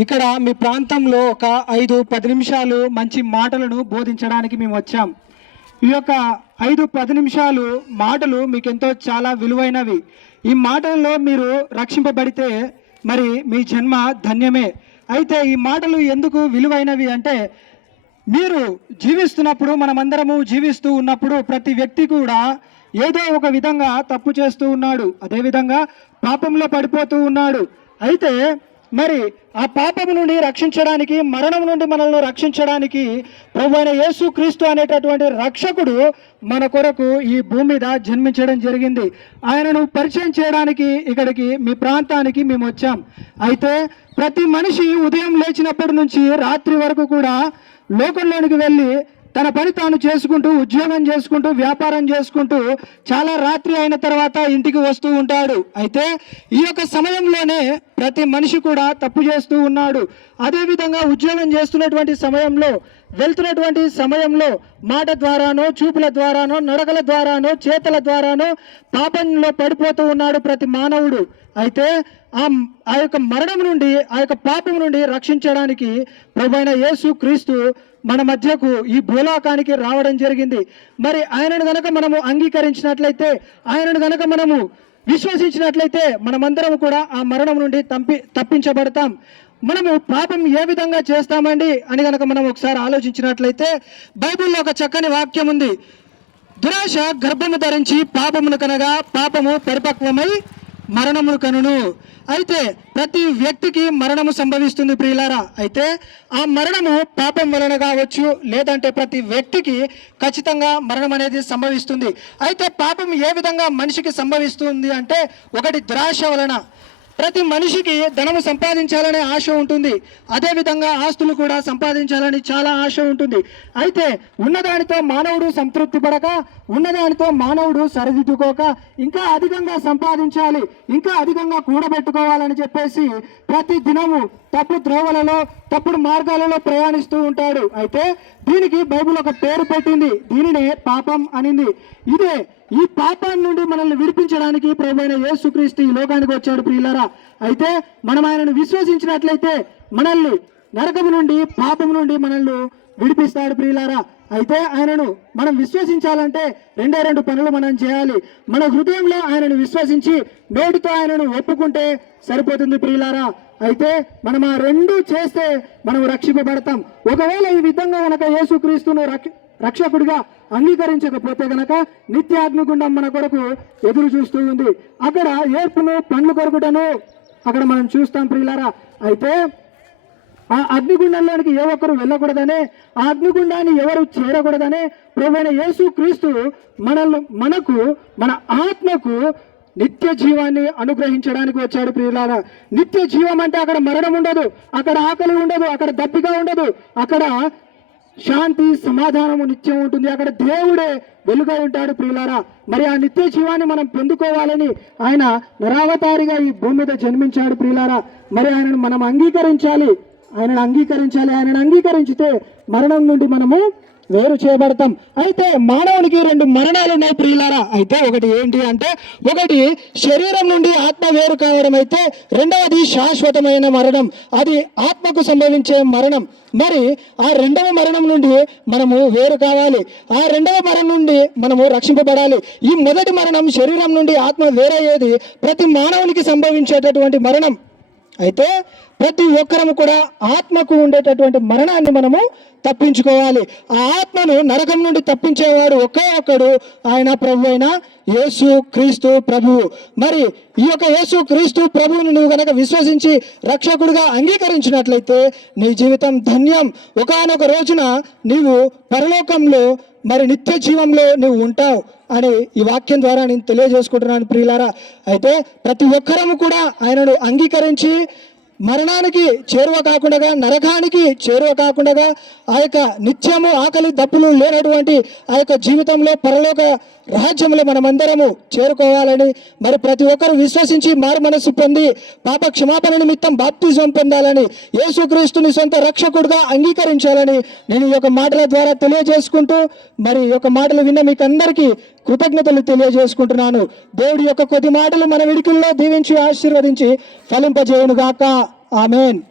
ఇక్కడ మీ ప్రాంతంలో ఒక ఐదు పది నిమిషాలు మంచి మాటలను బోధించడానికి మేము వచ్చాం. ఈ యొక్క ఐదు పది నిమిషాలు మాటలు మీకు ఎంతో చాలా విలువైనవి. ఈ మాటల్లో మీరు రక్షింపబడితే మరి మీ జన్మ ధన్యమే. అయితే ఈ మాటలు ఎందుకు విలువైనవి అంటే మీరు జీవిస్తున్నప్పుడు మనమందరము జీవిస్తూ ఉన్నప్పుడు ప్రతి వ్యక్తి కూడా ఏదో ఒక విధంగా తప్పు చేస్తూ ఉన్నాడు. అదేవిధంగా పాపంలో పడిపోతూ ఉన్నాడు. అయితే మరి ఆ పాపము నుండి రక్షించడానికి మరణం నుండి మనల్ని రక్షించడానికి ప్రభు అయిన యేసు క్రీస్తు అనేటటువంటి రక్షకుడు మన కొరకు ఈ భూమి మీద జన్మించడం జరిగింది. ఆయనను పరిచయం చేయడానికి ఇక్కడికి మీ ప్రాంతానికి మేము వచ్చాం. అయితే ప్రతి మనిషి ఉదయం లేచినప్పటి నుంచి రాత్రి వరకు కూడా లోకంలోనికి వెళ్ళి తన పని తాను చేసుకుంటూ ఉద్యోగం చేసుకుంటూ వ్యాపారం చేసుకుంటూ చాలా రాత్రి అయిన తర్వాత ఇంటికి వస్తూ ఉంటాడు. అయితే ఈ యొక్క సమయంలోనే ప్రతి మనిషి కూడా తప్పు చేస్తూ ఉన్నాడు. అదేవిధంగా ఉద్యోగం చేస్తున్నటువంటి సమయంలో వెళ్తున్నటువంటి సమయంలో మాట ద్వారానో చూపుల ద్వారానో నడకల ద్వారానో చేతల ద్వారానో పాపంలో పడిపోతూ ఉన్నాడు ప్రతి మానవుడు. అయితే ఆ ఆ యొక్క మరణం నుండి ఆ యొక్క పాపం నుండి రక్షించడానికి ప్రభు యేసు క్రీస్తు మన మధ్యకు ఈ భూలోకానికి రావడం జరిగింది. మరి ఆయనను గనక మనము అంగీకరించినట్లయితే ఆయనను గనక మనము విశ్వసించినట్లయితే మనమందరం కూడా ఆ మరణం నుండి తప్పి తప్పించబడతాం. మనము పాపం ఏ విధంగా చేస్తామండి అని కనుక మనం ఒకసారి ఆలోచించినట్లయితే బైబిల్లో ఒక చక్కని వాక్యం ఉంది. దురాశ గర్భము ధరించి పాపమును కనగా పాపము పరిపక్వమై మరణమును కనును. అయితే ప్రతి వ్యక్తికి మరణము సంభవిస్తుంది ప్రియులారా. అయితే ఆ మరణము పాపం వలన కావచ్చు లేదంటే ప్రతి వ్యక్తికి ఖచ్చితంగా మరణం అనేది సంభవిస్తుంది. అయితే పాపం ఏ విధంగా మనిషికి సంభవిస్తుంది అంటే ఒకటి దురాశ వలన. ప్రతి మనిషికి ధనము సంపాదించాలనే ఆశ ఉంటుంది. అదేవిధంగా ఆస్తులు కూడా సంపాదించాలని చాలా ఆశ ఉంటుంది. అయితే ఉన్నదానితో మానవుడు సంతృప్తి పడక ఉన్నదానితో మానవుడు సరిదిద్దుకోక ఇంకా అధికంగా సంపాదించాలి ఇంకా అధికంగా కూడబెట్టుకోవాలని చెప్పేసి ప్రతి దినము తప్పు ద్రోవలలో తప్పుడు మార్గాలలో ప్రయాణిస్తూ ఉంటాడు. అయితే దీనికి బైబిల్ ఒక పేరు పెట్టింది. దీనినే పాపం అనింది. ఇదే ఈ పాపం నుండి మనల్ని విడిపించడానికి ప్రభుత్వ యేసుక్రీస్తు ఈ లోకానికి వచ్చాడు ప్రియులారా. అయితే మనం ఆయనను విశ్వసించినట్లయితే మనల్ని నరకము నుండి పాపం నుండి మనల్ని విడిపిస్తాడు ప్రియులారా. అయితే ఆయనను మనం విశ్వసించాలంటే రెండే రెండు పనులు మనం చేయాలి. మన హృదయంలో ఆయనను విశ్వసించి నోటితో ఆయనను ఒప్పుకుంటే సరిపోతుంది ప్రియులారా. అయితే మనం ఆ రెండు చేస్తే మనం రక్షింపబడతాం. ఒకవేళ ఈ విధంగా గనక యేసుక్రీస్తును రక్ష రక్షకుడిగా అంగీకరించకపోతే గనక నిత్యాగ్నిగుండం మన కొరకు ఎదురు చూస్తూ ఉంది. అక్కడ ఏర్పును పండ్లు కొరకుటను అక్కడ మనం చూస్తాం ప్రియులారా. అయితే ఆ అగ్నిగుండంలోనికి ఏ ఒక్కరు వెళ్ళకూడదనే ఆ అగ్నిగుండాన్ని ఎవరు చేరకూడదనే ప్రభువైన యేసు క్రీస్తు మనల్ని మనకు మన ఆత్మకు నిత్య జీవాన్ని అనుగ్రహించడానికి వచ్చాడు ప్రియులారా. నిత్య జీవం అంటే అక్కడ మరణం ఉండదు అక్కడ ఆకలి ఉండదు అక్కడ దప్పిక ఉండదు అక్కడ శాంతి సమాధానము నిత్యం ఉంటుంది. అక్కడ దేవుడే వెలుగై ఉంటాడు ప్రియులారా. మరి ఆ నిత్య జీవాన్ని మనం పొందుకోవాలని ఆయన నరావతారిగా ఈ భూమి మీద జన్మించాడు ప్రియులారా. మరి ఆయనను మనం అంగీకరించాలి ఆయనను అంగీకరించాలి ఆయనను అంగీకరించితే మరణం నుండి మనము వేరు చేయబడతాం. అయితే మానవునికి రెండు మరణాలు ఉన్నాయి ప్రియులారా. అయితే ఒకటి ఏంటి అంటే ఒకటి శరీరం నుండి ఆత్మ వేరు కావడం అయితే రెండవది శాశ్వతమైన మరణం. అది ఆత్మకు సంభవించే మరణం. మరి ఆ రెండవ మరణం నుండి మనము వేరు కావాలి. ఆ రెండవ మరణం నుండి మనము రక్షింపబడాలి. ఈ మొదటి మరణం శరీరం నుండి ఆత్మ వేరయ్యేది ప్రతి మానవునికి సంభవించేటటువంటి మరణం. అయితే ప్రతి ఒక్కరము కూడా ఆత్మకు ఉండేటటువంటి మరణాన్ని మనము తప్పించుకోవాలి. ఆ ఆత్మను నరకం నుండి తప్పించేవాడు ఒకే ఒక్కడు ఆయన ప్రభు అయిన యేసు క్రీస్తు ప్రభువు మరి ఈ యొక్క యేసు క్రీస్తు ప్రభువుని నువ్వు కనుక విశ్వసించి రక్షకుడిగా అంగీకరించినట్లయితే నీ జీవితం ధన్యం. ఒకనొక రోజున నీవు పరలోకంలో మరి నిత్య జీవంలో నువ్వు ఉంటావు. అని ఈ వాక్యం ద్వారా నేను తెలియజేసుకుంటున్నాను ప్రియులారా. అయితే ప్రతి ఒక్కరము కూడా ఆయనను అంగీకరించి మరణానికి చేరువ కాకుండా నరకానికి చేరువ కాకుండా ఆ యొక్క నిత్యము ఆకలి దప్పులు లేనటువంటి ఆ యొక్క జీవితంలో పరలోక రాజ్యంలో మనమందరము చేరుకోవాలని మరి ప్రతి ఒక్కరు విశ్వసించి మారు మనస్సు పొంది పాప క్షమాపణ నిమిత్తం బాప్తిజం పొందాలని యేసుక్రీస్తుని సొంత రక్షకుడుగా అంగీకరించాలని నేను ఈ యొక్క మాటల ద్వారా తెలియజేసుకుంటూ మరి ఈ యొక్క మాటలు విన్న మీకు అందరికీ కృతజ్ఞతలు తెలియజేసుకుంటున్నాను. దేవుడి యొక్క కొద్ది మాటలు మన విడికిల్లో దీవించి ఆశీర్వదించి ఫలింపజేయును Amen.